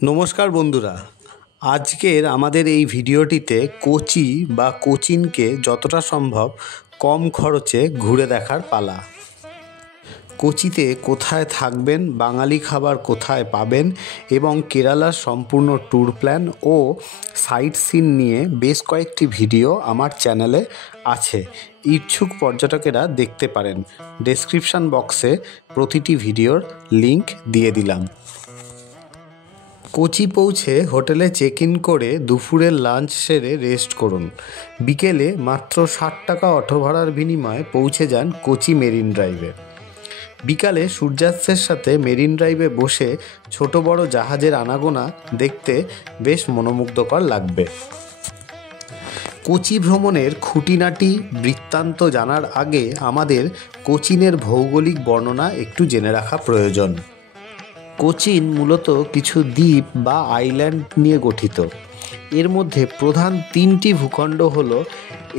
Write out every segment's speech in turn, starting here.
নমস্কার বন্ধুরা, আজকের আমাদের এই ভিডিওটিতে কোচি বা কোচিনকে যতটা সম্ভব কম খরচে ঘুরে দেখার পালা। কোচিতে কোথায় থাকবেন, বাঙালি খাবার কোথায় পাবেন এবং কেরালার সম্পূর্ণ ট্যুর প্ল্যান ও সাইট সিন নিয়ে বেশ কয়েকটি ভিডিও আমার চ্যানেলে আছে। ইচ্ছুক পর্যটকেরা দেখতে পারেন। ডেসক্রিপশন বক্সে প্রতিটি ভিডিওর লিংক দিয়ে দিলাম। কোচি পৌঁছে হোটেলে চেক ইন করে দুপুরের লাঞ্চ সেরে রেস্ট করুন। বিকেলে মাত্র 60 টাকা অটো ভাড়ার বিনিময়ে পৌঁছে যান কোচি মেরিন ড্রাইভে। বিকালে সূর্যাস্তের সাথে মেরিন ড্রাইভে বসে ছোট বড় জাহাজের আনাগোনা দেখতে বেশ মনোমুগ্ধকর লাগবে। কোচি ভ্রমণের খুঁটিনাটি বৃত্তান্ত জানার আগে আমাদের কোচিনের ভৌগোলিক বর্ণনা একটু জেনে রাখা প্রয়োজন। কোচিন মূলত কিছু দ্বীপ বা আইল্যান্ড নিয়ে গঠিত। এর মধ্যে প্রধান 3টি ভূখণ্ড হল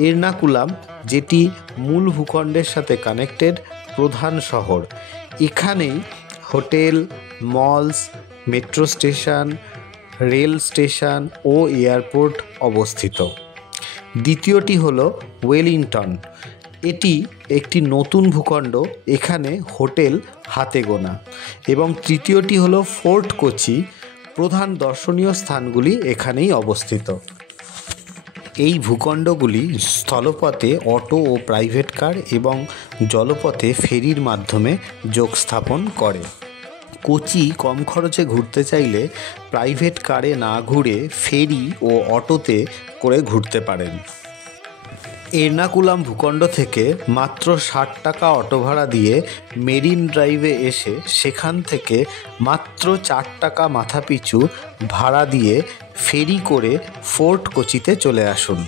এর্নাকুলাম, যেটি মূল ভূখণ্ডের সাথে কানেক্টেড প্রধান শহর। এখানেই hotel, malls, metro station, rail station ও এয়ারপোর্ট অবস্থিত। দ্বিতীয়টি হল ওয়েলিংটন। এটি একটি নতুন ভূখণ্ড, এখানে হোটেল হাতে গোনা। এবং তৃতীয়টি হলো ফোর্ট কোচি। প্রধান দর্শনীয় স্থানগুলি এখানেই অবস্থিত। এই ভূখণ্ডগুলি স্থলপথে অটো ও প্রাইভেট কার এবং জলপথে ফেরির মাধ্যমে যোগ স্থাপন করে। কোচি কম খরচে ঘুরতে চাইলে প্রাইভেট কারে না ঘুরে ফেরি ও অটোতে করে ঘুরতে পারেন। এর্নাকুলাম ভূখণ্ড থেকে মাত্র 60 টাকা অটো ভাড়া দিয়ে মেরিন ড্রাইভে এসে সেখান থেকে মাত্র 4 টাকা মাথাপিছু ভাড়া দিয়ে ফেরি করে ফোর্ট কোচিতে চলে আসুন।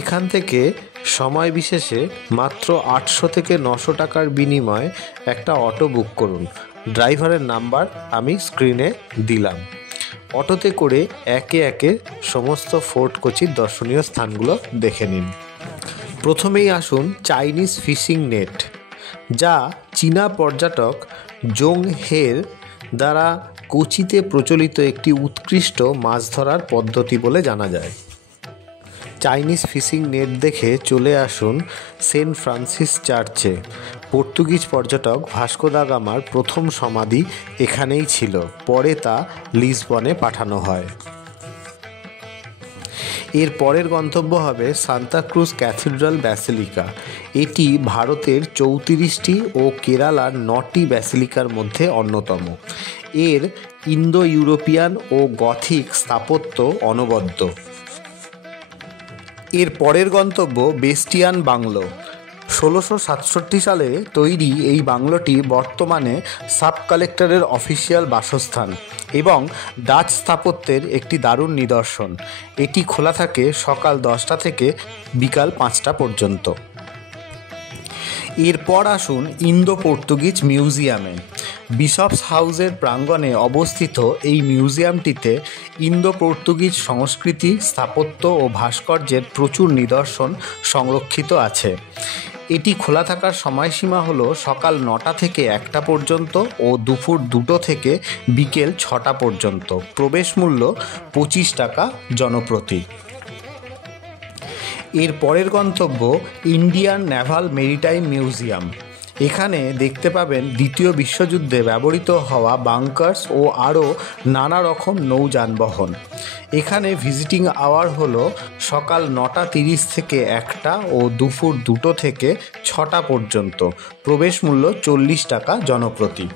এখান থেকে সময় বিশেষে মাত্র 800 থেকে 900 টাকার বিনিময়ে একটা অটো বুক করুন। ড্রাইভারের নাম্বার আমি স্ক্রিনে দিলাম। অটোতে করে একে একে সমস্ত ফোর্ট কোচির দর্শনীয় স্থানগুলো দেখে নিন। প্রথমেই আসুন চাইনিজ ফিশিং নেট, যা চীনা পর্যটক জং হের দ্বারা কোচিতে প্রচলিত একটি উৎকৃষ্ট মাছ ধরার পদ্ধতি বলে জানা যায়। চাইনিজ ফিশিং নেট দেখে চলে আসুন সেন্ট ফ্রান্সিস চার্চে। পর্তুগিজ পর্যটক ভাস্কো দা গামার প্রথম সমাধি এখানেই ছিল, পরে তা লিসবনে পাঠানো হয়। এর পরের গন্তব্য হবে সান্তা ক্রুজ ক্যাথিড্রাল ব্যাসিলিকা। এটি ভারতের 34টি ও কেরালার 9টি ব্যাসিলিকার মধ্যে অন্যতম। এর ইন্দো ইউরোপিয়ান ও গথিক স্থাপত্য অনবদ্য। এর পরের গন্তব্য বেস্টিয়ান বাংলো। 1667 সালে তৈরি এই বাংলোটি বর্তমানে সাব কালেক্টরের অফিসিয়াল বাসস্থান এবং ডাচ স্থাপত্যের একটি দারুণ নিদর্শন। এটি খোলা থাকে সকাল 10টা থেকে বিকাল 5টা পর্যন্ত। এরপর আসুন ইন্দো পর্তুগিজ মিউজিয়ামে। বিশপস হাউসের প্রাঙ্গণে অবস্থিত এই মিউজিয়ামটিতে ইন্দো পর্তুগিজ সংস্কৃতি, স্থাপত্য ও ভাস্কর্যের প্রচুর নিদর্শন সংরক্ষিত আছে। এটি খোলা থাকার সময়সীমা হলো সকাল 9টা থেকে 1টা পর্যন্ত ও দুপুর 2টো থেকে বিকেল 6টা পর্যন্ত। প্রবেশ মূল্য 25 টাকা জনপ্রতি। এর পরের গন্তব্য ইন্ডিয়ান নেভাল মেরিটাইম মিউজিয়াম। এখানে দেখতে পাবেন দ্বিতীয় বিশ্বযুদ্ধে ব্যবহৃত হওয়া বাংকার্স ও আরও নানা রকম নৌ যানবাহন। এখানে ভিজিটিং আওয়ার হলো সকাল 9:30 থেকে 1টা ও দুপুর 2টো থেকে 6টা পর্যন্ত। প্রবেশ মূল্য 40 টাকা জনপ্রতি।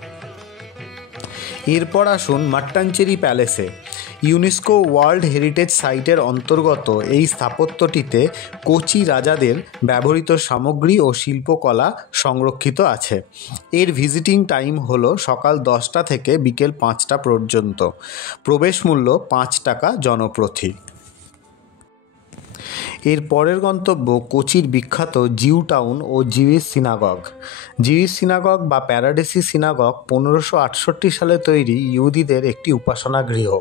এরপর আসুন মাট্টাঞ্চেরি প্যালেসে। ইউনেস্কো ওয়ার্ল্ড হেরিটেজ সাইটের অন্তর্গত এই স্থাপত্যটিতে কোচি রাজাদের ব্যবহৃত সামগ্রী ও শিল্পকলা সংরক্ষিত আছে। এর ভিজিটিং টাইম হলো সকাল 10টা থেকে বিকেল 5টা পর্যন্ত। প্রবেশ মূল্য 5 টাকা জনপ্রতি। এর পরের গন্তব্য কোচির বিখ্যাত জিউ টাউন ও জিউইশ সিনাগগ। জিউইশ সিনাগগ বা প্যারাডেসি সিনাগগ 1568 সালে তৈরি ইহুদিদের একটি উপাসনা গৃহ।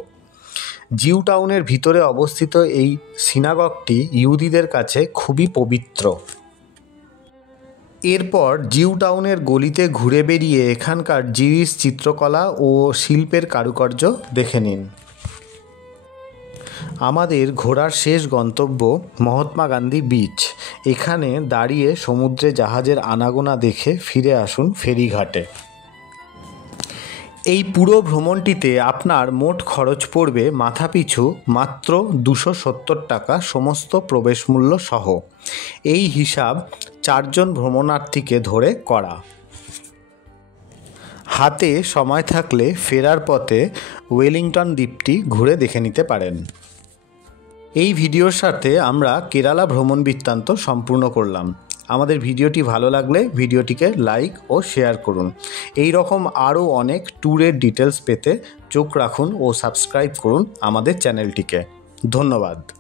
জিউ টাউনের ভিতরে অবস্থিত এই সিনাগগটি ইহুদিদের কাছে খুবই পবিত্র। এরপর জিউ টাউনের গলিতে ঘুরে বেরিয়ে এখানকার জিউস চিত্রকলা ও শিল্পের কারুকার্য দেখে নিন। আমাদের ঘোরার শেষ গন্তব্য মহাত্মা গান্ধী বিচ। এখানে দাঁড়িয়ে সমুদ্রে জাহাজের আনাগোনা দেখে ফিরে আসুন ফেরিঘাটে। এই পুরো ভ্রমণটিতে আপনার মোট খরচ পড়বে মাথাপিছু মাত্র 270 টাকা, সমস্ত প্রবেশ মূল্য সহ। এই হিসাব 4 জন ভ্রমণার্থীকে ধরে করা। হাতে সময় থাকলে ফেরার পথে ওয়েলিংটন দ্বীপটি ঘুরে দেখে নিতে পারেন। এই ভিডিওর সাথে আমরা কেরালা ভ্রমণ বৃত্তান্ত সম্পূর্ণ করলাম। আমাদের ভিডিওটি ভালো লাগলে ভিডিওটিকে লাইক ও শেয়ার করুন। এই রকম আরও অনেক ট্যুরের ডিটেলস পেতে চোখ রাখুন ও সাবস্ক্রাইব করুন আমাদের চ্যানেলটিকে। ধন্যবাদ।